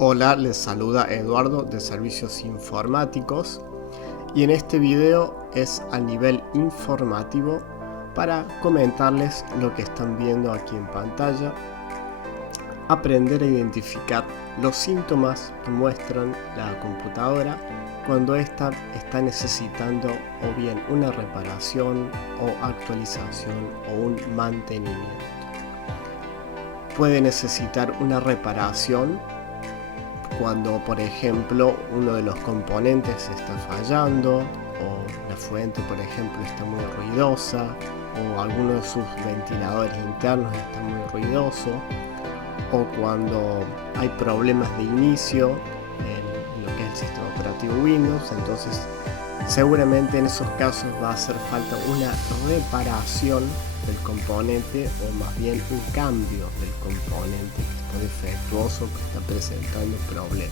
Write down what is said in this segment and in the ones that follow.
Hola, les saluda Eduardo de Servicios Informáticos y en este video es a nivel informativo para comentarles lo que están viendo aquí en pantalla, aprender a identificar los síntomas que muestran la computadora cuando ésta está necesitando o bien una reparación o actualización o un mantenimiento. Puede necesitar una reparación cuando, por ejemplo, uno de los componentes está fallando o la fuente, por ejemplo, está muy ruidosa o alguno de sus ventiladores internos está muy ruidoso, o cuando hay problemas de inicio en lo que es el sistema operativo Windows. Entonces seguramente en esos casos va a hacer falta una reparación del componente o más bien un cambio del componente que está defectuoso, que está presentando problemas.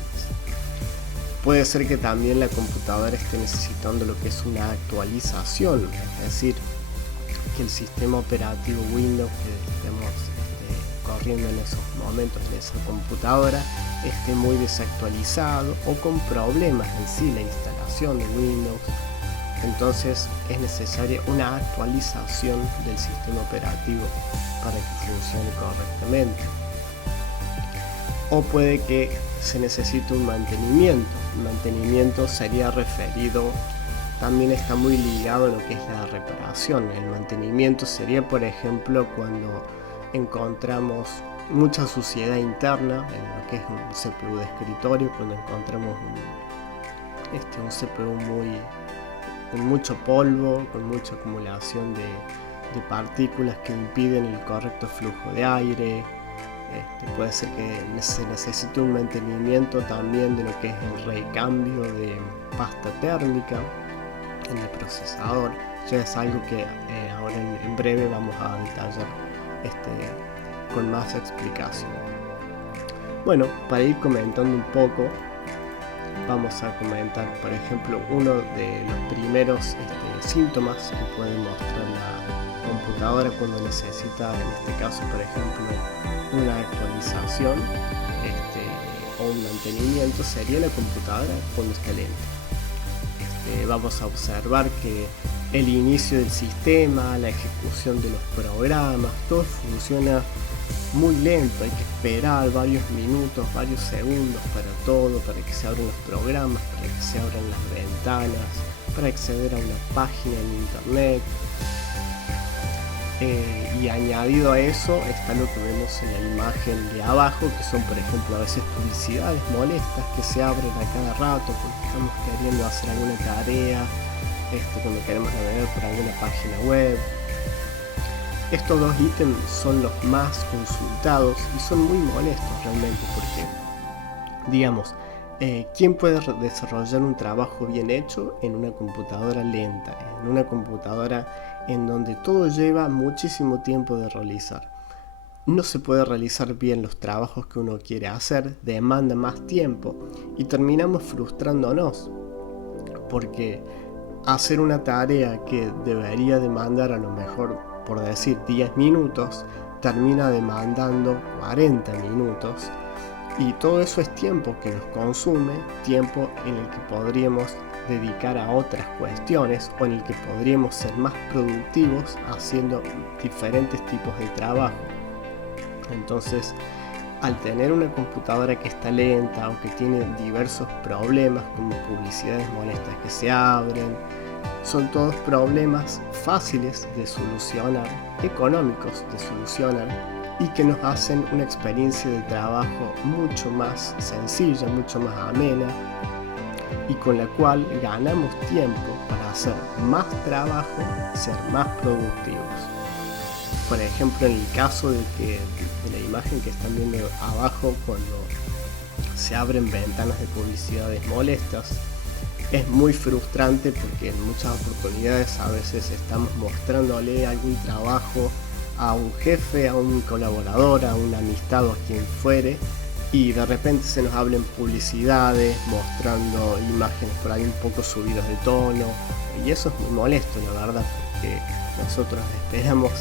Puede ser que también la computadora esté necesitando lo que es una actualización, es decir, que el sistema operativo Windows que estemos corriendo en esos momentos en esa computadora esté muy desactualizado o con problemas en sí la instalación de Windows. Entonces es necesaria una actualización del sistema operativo para que funcione correctamente. O puede que se necesite un mantenimiento. El mantenimiento sería referido, también está muy ligado a lo que es la reparación. El mantenimiento sería, por ejemplo, cuando encontramos mucha suciedad interna en lo que es un CPU de escritorio, cuando encontramos un CPU con mucho polvo, con mucha acumulación de partículas que impiden el correcto flujo de aire. Puede ser que se necesite un mantenimiento también de lo que es el recambio de pasta térmica en el procesador. Ya es algo que ahora en breve vamos a detallar con más explicación. Bueno, para ir comentando un poco, vamos a comentar, por ejemplo, uno de los primeros síntomas que puede mostrar la computadora cuando necesita, en este caso, por ejemplo, una actualización o un mantenimiento, sería la computadora cuando está lenta. Vamos a observar que el inicio del sistema, la ejecución de los programas, todo funciona muy lento. Hay que esperar varios minutos, varios segundos para todo, para que se abran los programas, para que se abran las ventanas, para acceder a una página en internet. Y añadido a eso está lo que vemos en la imagen de abajo, que son, por ejemplo, a veces publicidades molestas que se abren a cada rato porque estamos queriendo hacer alguna tarea, cuando queremos navegar por alguna página web. Estos dos ítems son los más consultados y son muy molestos realmente porque, digamos, ¿quién puede desarrollar un trabajo bien hecho en una computadora lenta, en una computadora en donde todo lleva muchísimo tiempo de realizar? No se puede realizar bien los trabajos que uno quiere hacer, demanda más tiempo y terminamos frustrándonos porque hacer una tarea que debería demandar a lo mejor, por decir, 10 minutos, termina demandando 40 minutos. Y todo eso es tiempo que nos consume, tiempo en el que podríamos dedicar a otras cuestiones o en el que podríamos ser más productivos haciendo diferentes tipos de trabajo. Entonces, al tener una computadora que está lenta o que tiene diversos problemas como publicidades molestas que se abren, son todos problemas fáciles de solucionar, económicos de solucionar y que nos hacen una experiencia de trabajo mucho más sencilla, mucho más amena y con la cual ganamos tiempo para hacer más trabajo, ser más productivos. Por ejemplo, en el caso de la imagen que están viendo abajo, cuando se abren ventanas de publicidades molestas, es muy frustrante porque en muchas oportunidades a veces estamos mostrándole algún trabajo a un jefe, a un colaborador, a un amistad o a quien fuere, y de repente se nos hablen publicidades mostrando imágenes por ahí un poco subidas de tono, y eso es muy molesto, la verdad, porque nosotros esperamos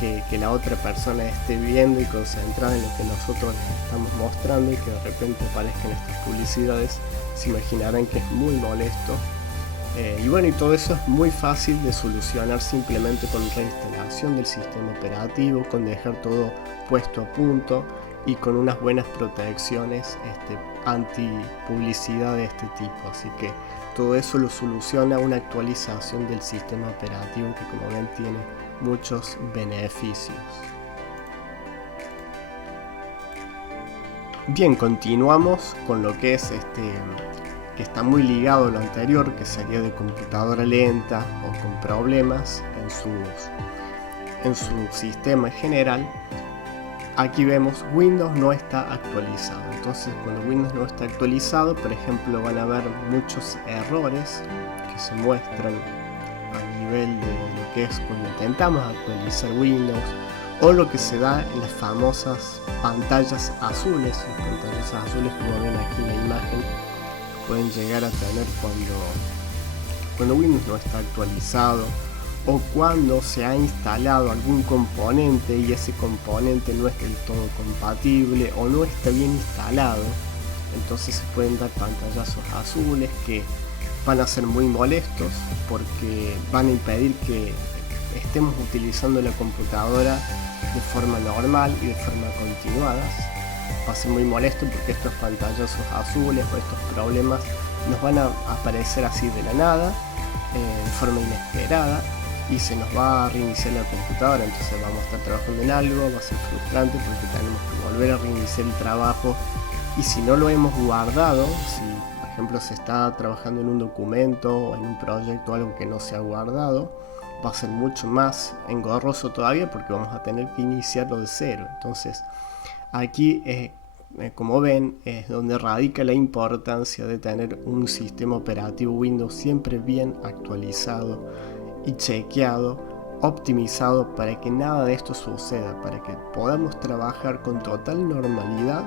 que la otra persona esté viendo y concentrada en lo que nosotros les estamos mostrando y que de repente aparezcan estas publicidades, se imaginarán que es muy molesto. Y bueno, y todo eso es muy fácil de solucionar simplemente con reinstalación del sistema operativo, con dejar todo puesto a punto y con unas buenas protecciones anti publicidad de este tipo. Así que todo eso lo soluciona una actualización del sistema operativo que, como ven, tiene muchos beneficios. Bien, continuamos con lo que es que está muy ligado a lo anterior, que sería de computadora lenta o con problemas en su sistema en general. Aquí vemos Windows no está actualizado. Entonces, cuando Windows no está actualizado, por ejemplo, van a haber muchos errores que se muestran a nivel de lo que es cuando intentamos actualizar Windows, o lo que se da en las famosas pantallas azules. Las pantallas azules, como ven aquí en la imagen, pueden llegar a tener cuando Windows no está actualizado, o cuando se ha instalado algún componente y ese componente no es del todo compatible o no está bien instalado. Entonces se pueden dar pantallazos azules que van a ser muy molestos porque van a impedir que estemos utilizando la computadora de forma normal y de forma continuada. Va a ser muy molesto porque estos pantallazos azules o estos problemas nos van a aparecer así de la nada, de forma inesperada, y se nos va a reiniciar la computadora. Entonces vamos a estar trabajando en algo, va a ser frustrante porque tenemos que volver a reiniciar el trabajo, y si no lo hemos guardado, si por ejemplo se está trabajando en un documento o en un proyecto o algo que no se ha guardado, va a ser mucho más engorroso todavía porque vamos a tener que iniciarlo de cero. Entonces aquí como ven, es donde radica la importancia de tener un sistema operativo Windows siempre bien actualizado y chequeado, optimizado, para que nada de esto suceda, para que podamos trabajar con total normalidad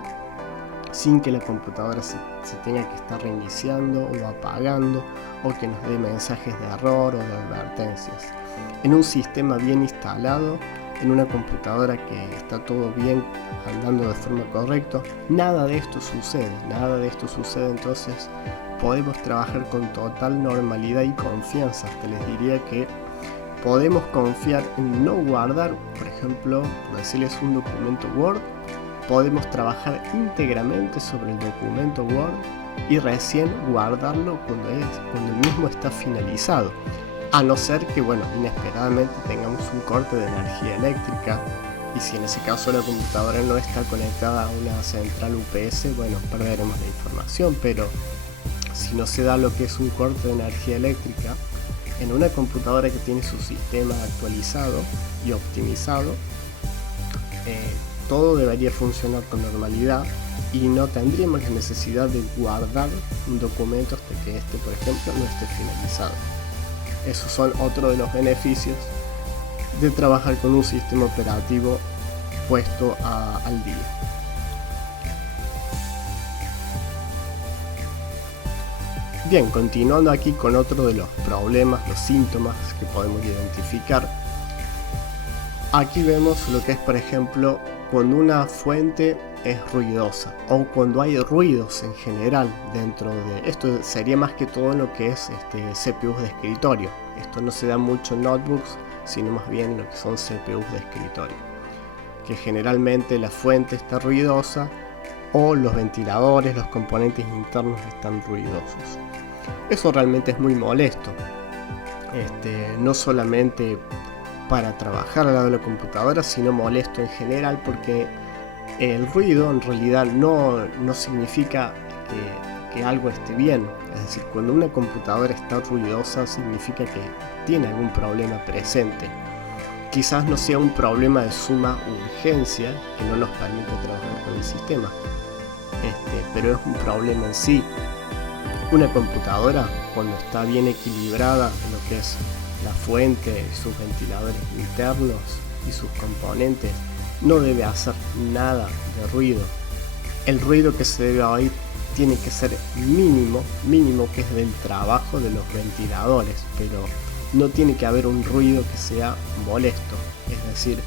sin que la computadora se tenga que estar reiniciando o apagando, o que nos dé mensajes de error o de advertencias. En un sistema bien instalado, en una computadora que está todo bien andando de forma correcta, nada de esto sucede, entonces podemos trabajar con total normalidad y confianza. Hasta les diría que podemos confiar en no guardar, por ejemplo, por decirles un documento Word, podemos trabajar íntegramente sobre el documento Word y recién guardarlo cuando el mismo está finalizado. A no ser que, bueno, inesperadamente tengamos un corte de energía eléctrica, y si en ese caso la computadora no está conectada a una central UPS, bueno, perderemos la información. Pero si no se da lo que es un corte de energía eléctrica, en una computadora que tiene su sistema actualizado y optimizado, todo debería funcionar con normalidad y no tendríamos la necesidad de guardar un documento hasta que este, por ejemplo, no esté finalizado. Esos son otro de los beneficios de trabajar con un sistema operativo puesto al día. Bien, continuando aquí con otro de los problemas, los síntomas que podemos identificar. Aquí vemos lo que es, por ejemplo, cuando una fuente es ruidosa o cuando hay ruidos en general dentro de esto. Sería más que todo lo que es CPUs de escritorio. Esto no se da mucho en notebooks, sino más bien lo que son CPUs de escritorio, que generalmente la fuente está ruidosa o los ventiladores, los componentes internos están ruidosos. Eso realmente es muy molesto, no solamente para trabajar al lado de la computadora, sino molesto en general, porque el ruido en realidad no significa que algo esté bien. Es decir, cuando una computadora está ruidosa significa que tiene algún problema presente. Quizás no sea un problema de suma urgencia que no nos permite trabajar con el sistema, pero es un problema en sí. Una computadora, cuando está bien equilibrada en lo que es la fuente, sus ventiladores internos y sus componentes, no debe hacer nada de ruido. El ruido que se debe oír tiene que ser mínimo, que es del trabajo de los ventiladores, pero no tiene que haber un ruido que sea molesto. Es decir,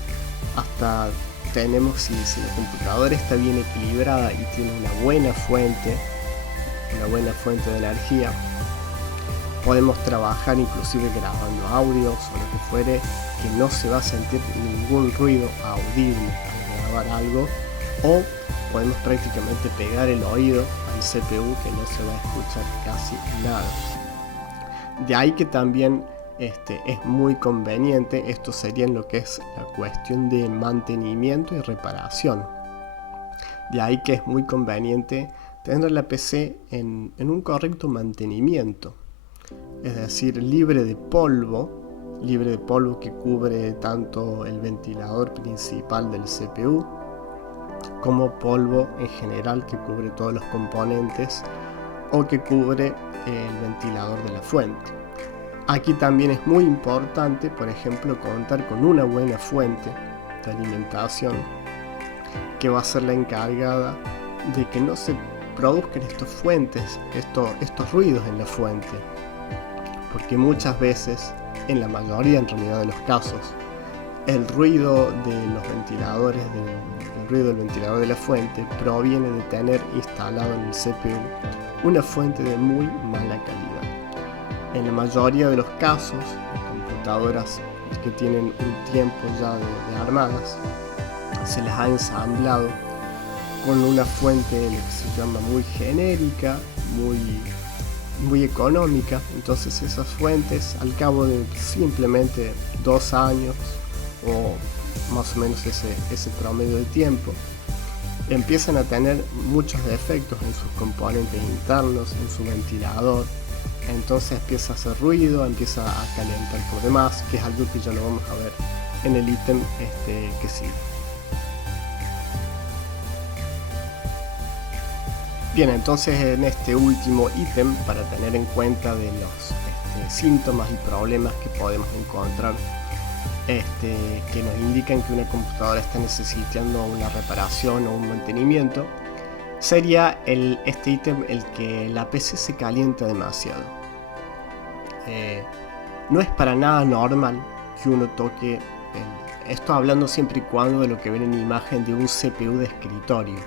hasta tenemos, si la computadora está bien equilibrada y tiene una buena fuente de energía, podemos trabajar inclusive grabando audios o lo que fuere, que no se va a sentir ningún ruido audible al grabar algo, o podemos prácticamente pegar el oído al CPU que no se va a escuchar casi nada. De ahí que también es muy conveniente, esto sería en lo que es la cuestión de mantenimiento y reparación. De ahí que es muy conveniente tener la PC en un correcto mantenimiento, es decir, libre de polvo que cubre tanto el ventilador principal del CPU como polvo en general que cubre todos los componentes o que cubre el ventilador de la fuente. Aquí también es muy importante, por ejemplo, contar con una buena fuente de alimentación que va a ser la encargada de que no se produzcan estos ruidos en la fuente, porque muchas veces, en la mayoría en realidad de los casos, el ruido de los ventiladores, el ruido del ventilador de la fuente proviene de tener instalado en el CPU una fuente de muy mala calidad. En la mayoría de los casos, en computadoras que tienen un tiempo ya de armadas, se les ha ensamblado con una fuente que se llama muy genérica, muy económica. Entonces esas fuentes, al cabo de simplemente 2 años o más o menos ese promedio de tiempo, empiezan a tener muchos defectos en sus componentes internos, en su ventilador. Entonces empieza a hacer ruido, empieza a calentar por demás, que es algo que ya lo vamos a ver en el ítem que sigue. Bien, entonces en este último ítem, para tener en cuenta de los síntomas y problemas que podemos encontrar que nos indican que una computadora está necesitando una reparación o un mantenimiento, sería este ítem el que la PC se calienta demasiado. No es para nada normal que uno toque esto, hablando siempre y cuando de lo que ven en imagen de un CPU de escritorio.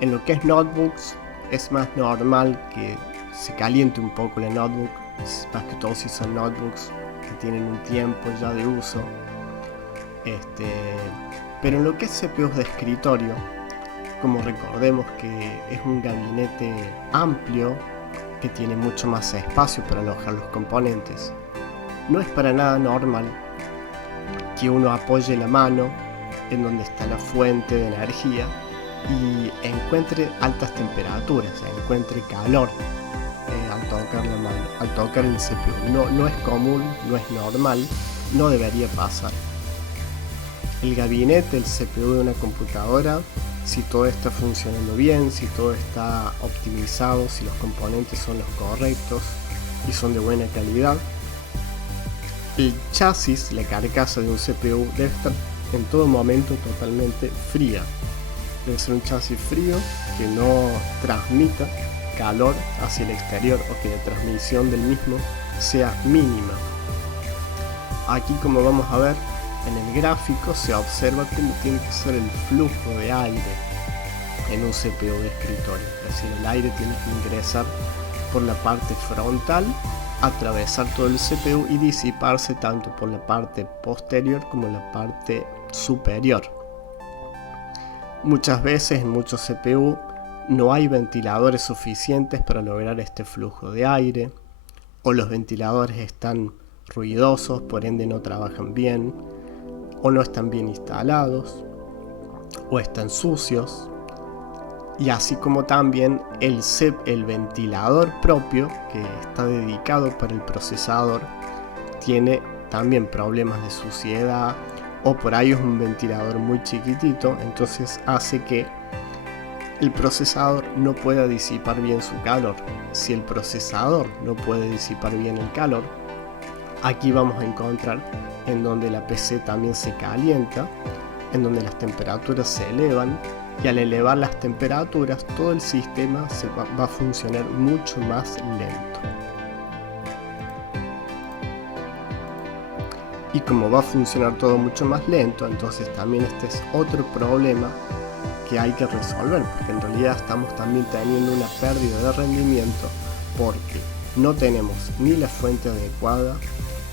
En lo que es notebooks es más normal que se caliente un poco la notebook, más que todo si son notebooks que tienen un tiempo ya de uso. Pero en lo que es CPUs de escritorio, como recordemos que es un gabinete amplio que tiene mucho más espacio para alojar los componentes, no es para nada normal que uno apoye la mano en donde está la fuente de energía y encuentre altas temperaturas, encuentre calor al tocar la mano, al tocar el CPU. No es común, no es normal, no debería pasar. El gabinete, el CPU de una computadora, si todo está funcionando bien, si todo está optimizado, si los componentes son los correctos y son de buena calidad, el chasis, la carcasa de un CPU, debe estar en todo momento totalmente fría. Debe ser un chasis frío que no transmita calor hacia el exterior o que la transmisión del mismo sea mínima. Aquí, como vamos a ver en el gráfico, se observa cómo tiene que ser el flujo de aire en un CPU de escritorio. Es decir, el aire tiene que ingresar por la parte frontal, atravesar todo el CPU y disiparse tanto por la parte posterior como la parte superior. Muchas veces en muchos CPU no hay ventiladores suficientes para lograr este flujo de aire, o los ventiladores están ruidosos, por ende no trabajan bien, o no están bien instalados, o están sucios. Y así como también el ventilador propio que está dedicado para el procesador tiene también problemas de suciedad, o por ahí es un ventilador muy chiquitito, entonces hace que el procesador no pueda disipar bien su calor. Si el procesador no puede disipar bien el calor, aquí vamos a encontrar en donde la PC también se calienta, en donde las temperaturas se elevan, y al elevar las temperaturas todo el sistema va a funcionar mucho más lento. y como va a funcionar todo mucho más lento, entonces también este es otro problema que hay que resolver, porque en realidad estamos también teniendo una pérdida de rendimiento porque no tenemos ni la fuente adecuada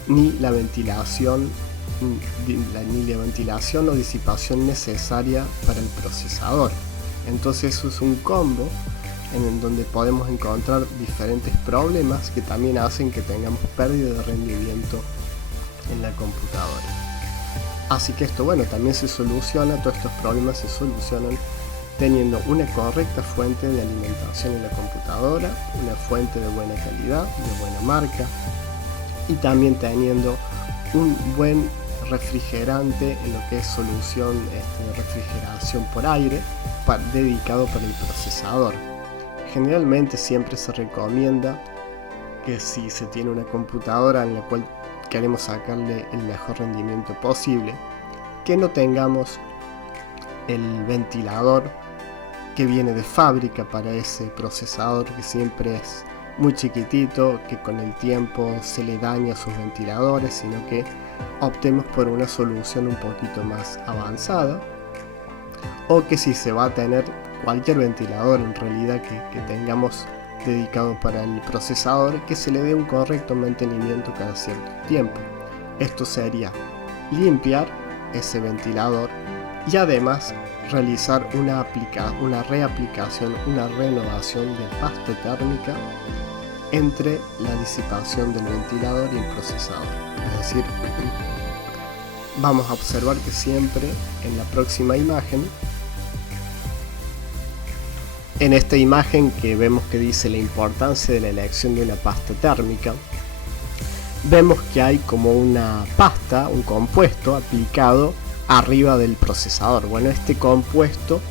ni la ventilación o disipación necesaria para el procesador. Entonces eso es un combo en donde podemos encontrar diferentes problemas que también hacen que tengamos pérdida de rendimiento en la computadora. Así que esto, bueno, también se soluciona, todos estos problemas se solucionan teniendo una correcta fuente de alimentación en la computadora, una fuente de buena calidad, de buena marca, y también teniendo un buen refrigerante en lo que es solución de refrigeración por aire dedicado para el procesador. Generalmente siempre se recomienda que si se tiene una computadora en la cual queremos sacarle el mejor rendimiento posible, que no tengamos el ventilador que viene de fábrica para ese procesador, que siempre es muy chiquitito, que con el tiempo se le daña a sus ventiladores, sino que optemos por una solución un poquito más avanzada, o que si se va a tener cualquier ventilador en realidad que tengamos dedicado para el procesador, que se le dé un correcto mantenimiento cada cierto tiempo. Esto sería limpiar ese ventilador y además realizar una reaplicación, una renovación de pasta térmica entre la disipación del ventilador y el procesador. Es decir, vamos a observar que siempre en la próxima imagen, en esta imagen que vemos que dice la importancia de la elección de una pasta térmica, vemos que hay como una pasta, un compuesto aplicado arriba del procesador. Bueno, este compuesto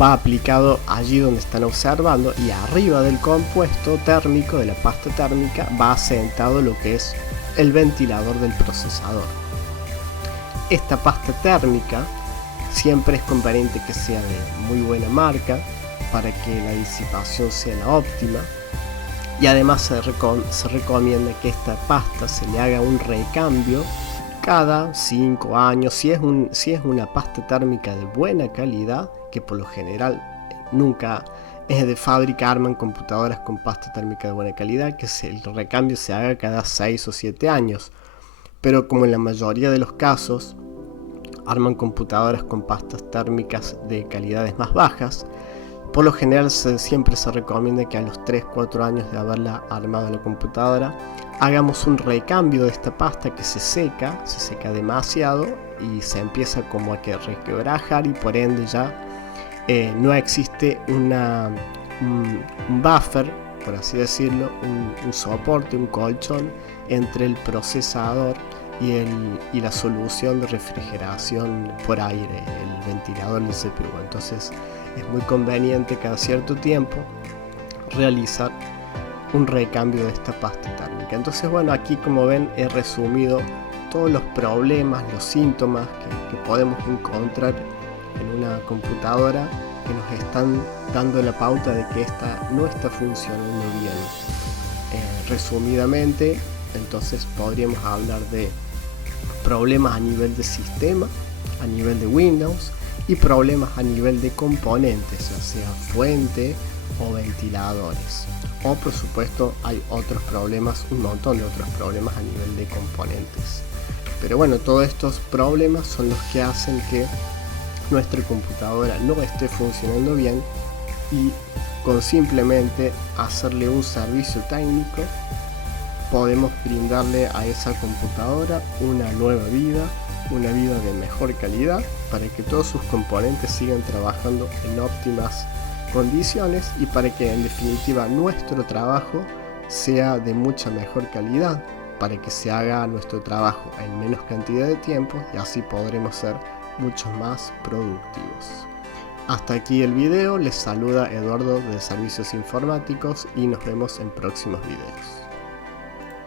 va aplicado allí donde están observando, y arriba del compuesto térmico, de la pasta térmica, va asentado lo que es el ventilador del procesador. Esta pasta térmica siempre es conveniente que sea de muy buena marca para que la disipación sea la óptima, y además se recomienda que esta pasta se le haga un recambio cada 5 años, si es una pasta térmica de buena calidad, que por lo general nunca es de fábrica, arman computadoras con pasta térmica de buena calidad, que el recambio se haga cada 6 o 7 años, pero como en la mayoría de los casos arman computadoras con pastas térmicas de calidades más bajas, por lo general siempre se recomienda que a los 3-4 años de haberla armado la computadora hagamos un recambio de esta pasta, que se seca demasiado y se empieza como a requebrajar, y por ende ya no existe un buffer, por así decirlo, un soporte, un colchón entre el procesador y la solución de refrigeración por aire, el ventilador del CPU. Entonces es muy conveniente cada cierto tiempo realizar un recambio de esta pasta térmica. Entonces, bueno, aquí como ven he resumido todos los problemas, los síntomas que podemos encontrar en una computadora que nos están dando la pauta de que esta no está funcionando bien. Resumidamente, entonces podríamos hablar de problemas a nivel de sistema, a nivel de Windows, y problemas a nivel de componentes, ya sea fuente o ventiladores. O por supuesto hay otros problemas, un montón de otros problemas a nivel de componentes. Pero bueno, todos estos problemas son los que hacen que nuestra computadora no esté funcionando bien, y con simplemente hacerle un servicio técnico podemos brindarle a esa computadora una nueva vida, una vida de mejor calidad, para que todos sus componentes sigan trabajando en óptimas condiciones, y para que en definitiva nuestro trabajo sea de mucha mejor calidad, para que se haga nuestro trabajo en menos cantidad de tiempo, y así podremos ser mucho más productivos. Hasta aquí el video, les saluda Eduardo de Servicios Informáticos y nos vemos en próximos videos.